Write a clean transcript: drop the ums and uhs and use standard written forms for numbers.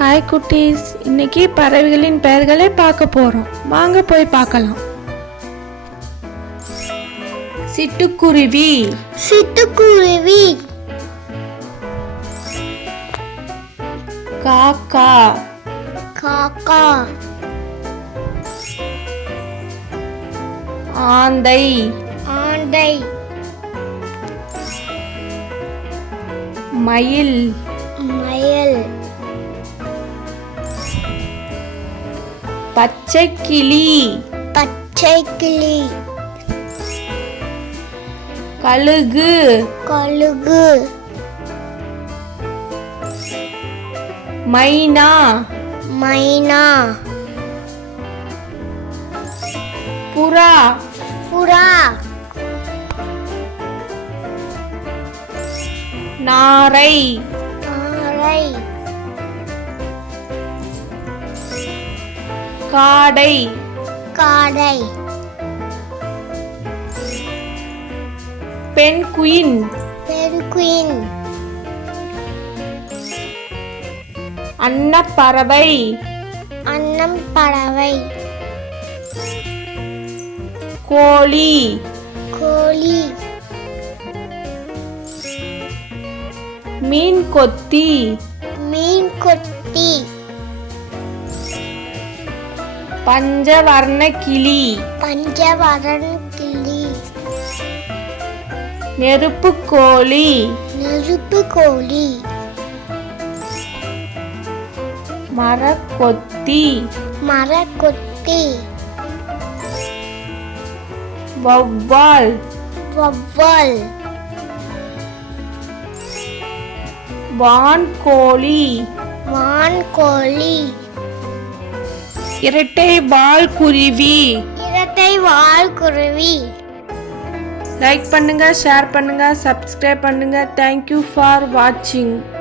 Hi குட்டீஸ், இன்னைக்கு பறவைகளின் பெயர்களை பார்க்க போறோம். வாங்க போய் பார்க்கலாம். சிட்டுக்குருவி, சிட்டுக்குருவி. காக்கா, காக்கா. ஆந்தை, ஆண்டை. மயில், மயில். பச்சைக்கிளி, பச்சை கிளி. கழுகு, கழுகு. மைனா, மைனா. புறா, புறா. நாரை, நாரை. காடை, காடை. Penguin, penguin. அன்னப்பறவை, அன்னம் பறவை. கோழி, கோழி. மீன் கொத்தி, மீன் கொத்தி. பஞ்சவர்ண கிளி, பஞ்சவரண கிளி. நெருப்பு கோழி, நெருப்பு கோழி. மரக்கொத்தி, மரக்கொத்தி. வௌவால், வௌவால். வான்கோழி, வான்கோழி. இரட்டை வால் குருவி. இரட்டை வால் குருவி. லைக் பண்ணுங்க, ஷேர் பண்ணுங்க, சப்ஸ்கிரைப் பண்ணுங்க. தேங்க்யூ ஃபார் வாட்சிங்.